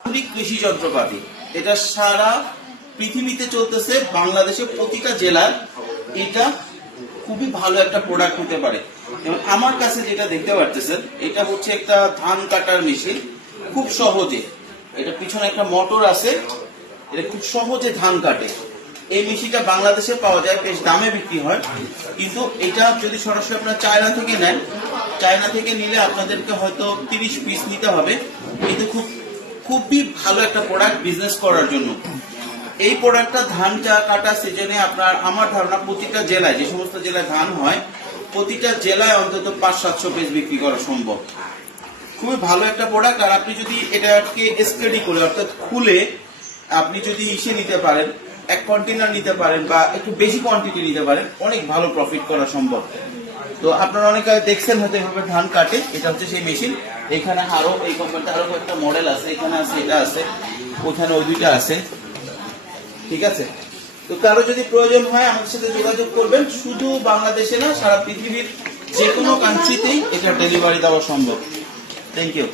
আধুনিক কৃষি যন্ত্রপাতি, এটা সারা পৃথিবীতে চলতেছে, বাংলাদেশে প্রতিটা জেলার এটা খুবই ভালো একটা প্রোডাক্ট হতে পারে। এবং আমার কাছে যেটা দেখতে পারতেছেন, এটা হচ্ছে একটা ধান কাটার মেশিন। খুব সহজে, এটা পিছনে একটা মোটর আছে, এটা খুব সহজে ধান কাটে। এই মেশিনটা বাংলাদেশে পাওয়া যায়, বেশ দামে বিক্রি হয়। কিন্তু এটা যদি সরাসরি আপনার চায়না থেকে নেন, চায়না থেকে নিলে আপনাদেরকে হয়তো 30 পিস নিতে হবে। কিন্তু খুবই ভালো একটা প্রোডাক্ট বিজনেস করার জন্য। এই প্রোডাক্টটা ধান কাটা সিজনে আমার ধারণা প্রতিটা জেলায়, যে সমস্ত জেলায় ধান হয়, প্রতিটা জেলায় অন্তত 500-700 পিস বিক্রি করা সম্ভব। খুবই ভালো একটা প্রোডাক্ট। আর আপনি যদি এটাকে স্টেডি করে, অর্থাৎ খুলে আপনি যদি নিতে পারেন, এক কন্টেনার নিতে পারেন বা একটু বেশি কোয়ান্টিটি নিতে পারেন, অনেক ভালো প্রফিট করা সম্ভব। তো আপনারা অনেকে দেখছেন হয়তো এভাবে ধান কাটে, এটা হচ্ছে সেই মেশিন। এখানে আরো এই কোম্পানিতে আরো একটা মডেল আছে, এখানে আছে, এটা আছে, ওখানে ওই দুইটা আছে। ঠিক আছে, তো কারো যদি প্রয়োজন হয় আমাদের সাথে যোগাযোগ করবেন। শুধু বাংলাদেশে না, সারা পৃথিবীর যে কোনো কান্ট্রিতেই এটা ডেলিভারি দেওয়া সম্ভব। Thank you.